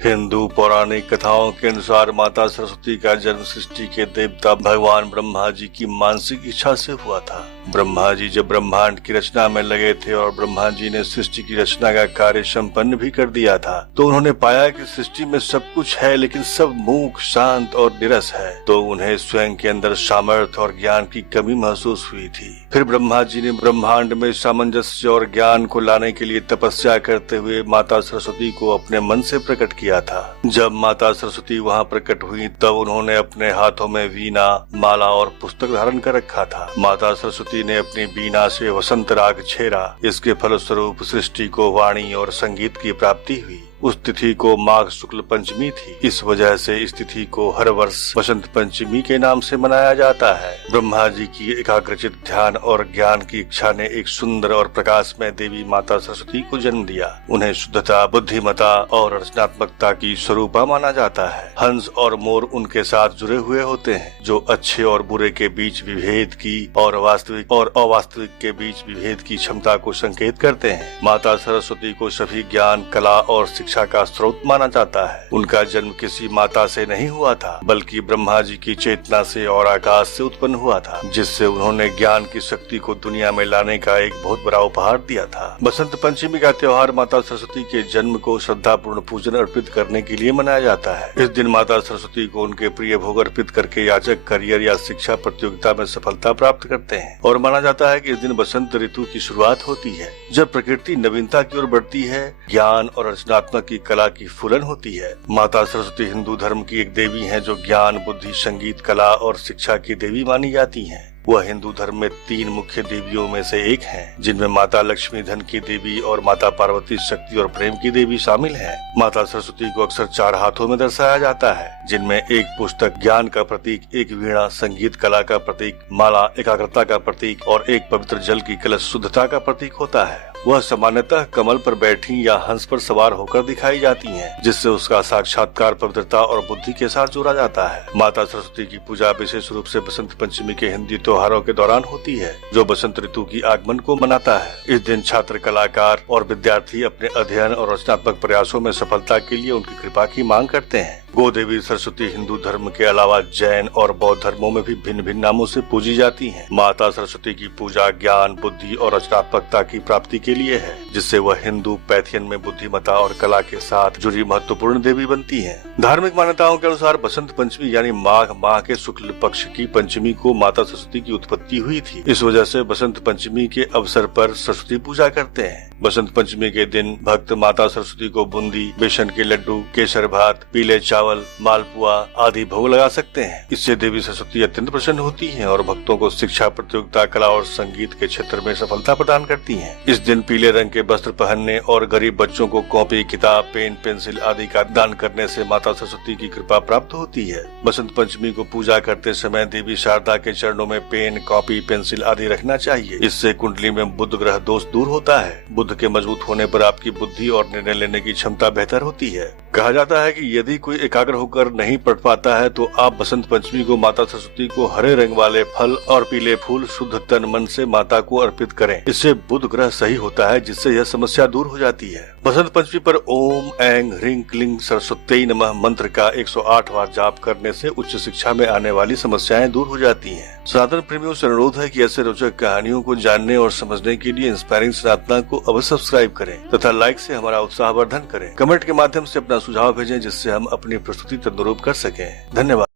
हिंदू पौराणिक कथाओं के अनुसार माता सरस्वती का जन्म सृष्टि के देवता भगवान ब्रह्मा जी की मानसिक इच्छा से हुआ था। ब्रह्मा जी जब ब्रह्मांड की रचना में लगे थे और ब्रह्मा जी ने सृष्टि की रचना का कार्य संपन्न भी कर दिया था, तो उन्होंने पाया कि सृष्टि में सब कुछ है लेकिन सब मूक, शांत और निरस है। तो उन्हें स्वयं के अंदर सामर्थ्य और ज्ञान की कमी महसूस हुई थी। फिर ब्रह्मा जी ने ब्रह्मांड में सामंजस्य और ज्ञान को लाने के लिए तपस्या करते हुए माता सरस्वती को अपने मन से प्रकट किया था। जब माता सरस्वती वहाँ प्रकट हुई तब उन्होंने अपने हाथों में वीणा, माला और पुस्तक धारण कर रखा था। माता सरस्वती ने अपनी वीणा से वसंत राग छेड़ा। इसके फलस्वरूप सृष्टि को वाणी और संगीत की प्राप्ति हुई। उस तिथि को माघ शुक्ल पंचमी थी। इस वजह से इस तिथि को हर वर्ष वसंत पंचमी के नाम से मनाया जाता है। ब्रह्मा जी की एकाग्रचित ध्यान और ज्ञान की इच्छा ने एक सुंदर और प्रकाशमय देवी माता सरस्वती को जन्म दिया। उन्हें शुद्धता, बुद्धिमता और रचनात्मकता की स्वरूपा माना जाता है। हंस और मोर उनके साथ जुड़े हुए होते हैं, जो अच्छे और बुरे के बीच विभेद की और वास्तविक और अवास्तविक के बीच विभेद की क्षमता को संकेत करते हैं। माता सरस्वती को सभी ज्ञान, कला और शिक्षा का स्रोत माना जाता है। उनका जन्म किसी माता से नहीं हुआ था, बल्कि ब्रह्मा जी की चेतना से और आकाश से उत्पन्न हुआ था, जिससे उन्होंने ज्ञान की शक्ति को दुनिया में लाने का एक बहुत बड़ा उपहार दिया था। बसंत पंचमी का त्योहार माता सरस्वती के जन्म को श्रद्धापूर्ण पूजन अर्पित करने के लिए मनाया जाता है। इस दिन माता सरस्वती को उनके प्रिय भोग अर्पित करके याचक करियर या शिक्षा प्रतियोगिता में सफलता प्राप्त करते हैं। और माना जाता है कि इस दिन बसंत ऋतु की शुरुआत होती है, जब प्रकृति नवीनता की ओर बढ़ती है, ज्ञान और रचनात्मक की कला की फुलन होती है। माता सरस्वती हिंदू धर्म की एक देवी हैं, जो ज्ञान, बुद्धि, संगीत, कला और शिक्षा की देवी मानी जाती हैं। वह हिंदू धर्म में 3 मुख्य देवियों में से एक हैं, जिनमें माता लक्ष्मी धन की देवी और माता पार्वती शक्ति और प्रेम की देवी शामिल हैं। माता सरस्वती को अक्सर 4 हाथों में दर्शाया जाता है, जिनमें एक पुस्तक ज्ञान का प्रतीक, एक वीणा संगीत कला का प्रतीक, माला एकाग्रता का प्रतीक और एक पवित्र जल की कलश शुद्धता का प्रतीक होता है। वह सामान्यतः कमल पर बैठी या हंस पर सवार होकर दिखाई जाती हैं, जिससे उसका साक्षात्कार पवित्रता और बुद्धि के साथ जोड़ा जाता है। माता सरस्वती की पूजा विशेष रूप से बसंत पंचमी के हिंदी त्योहारों के दौरान होती है, जो बसंत ऋतु की आगमन को मनाता है। इस दिन छात्र, कलाकार और विद्यार्थी अपने अध्ययन और रचनात्मक प्रयासों में सफलता के लिए उनकी कृपा की मांग करते हैं। गोदेवी सरस्वती हिंदू धर्म के अलावा जैन और बौद्ध धर्मों में भी भिन्न भिन्न नामों से पूजी जाती हैं। माता सरस्वती की पूजा ज्ञान, बुद्धि और रचनात्मकता की प्राप्ति के लिए है, जिससे वह हिंदू पैथियन में बुद्धिमता और कला के साथ जुड़ी महत्वपूर्ण देवी बनती हैं। धार्मिक मान्यताओं के अनुसार बसंत पंचमी यानी माघ माह के शुक्ल पक्ष की पंचमी को माता सरस्वती की उत्पत्ति हुई थी। इस वजह से बसंत पंचमी के अवसर पर सरस्वती पूजा करते हैं। बसंत पंचमी के दिन भक्त माता सरस्वती को बूंदी, बेसन के लड्डू, केसर भात, पीले चावल, मालपुआ आदि भोग लगा सकते हैं। इससे देवी सरस्वती अत्यंत प्रसन्न होती हैं और भक्तों को शिक्षा प्रतियोगिता, कला और संगीत के क्षेत्र में सफलता प्रदान करती हैं। इस दिन पीले रंग के वस्त्र पहनने और गरीब बच्चों को कॉपी, किताब, पेन, पेंसिल आदि का दान करने से माता सरस्वती की कृपा प्राप्त होती है। बसंत पंचमी को पूजा करते समय देवी शारदा के चरणों में पेन, कॉपी, पेंसिल आदि रखना चाहिए। इससे कुंडली में बुध ग्रह दोष दूर होता है। बुध के मजबूत होने पर आपकी बुद्धि और निर्णय लेने की क्षमता बेहतर होती है। कहा जाता है कि यदि कोई एकाग्र होकर नहीं पढ़ पाता है तो आप बसंत पंचमी को माता सरस्वती को हरे रंग वाले फल और पीले फूल शुद्ध तन मन से माता को अर्पित करें। इससे बुध ग्रह सही होता है, जिससे यह समस्या दूर हो जाती है। बसंत पंचमी पर ओम ऐं ह्रीं क्लीं सरस्वत्यै नमः मंत्र का 108 बार जाप करने से उच्च शिक्षा में आने वाली समस्याएं दूर हो जाती हैं। सनातन प्रेमियों से अनुरोध है कि ऐसे रोचक कहानियों को जानने और समझने के लिए इंस्पायरिंग सनातना को अवश्य सब्सक्राइब करें तथा लाइक से हमारा उत्साहवर्धन करें। कमेंट के माध्यम से अपना सुझाव भेजें, जिससे हम अपनी प्रस्तुति तदनुरूप कर सकें। धन्यवाद।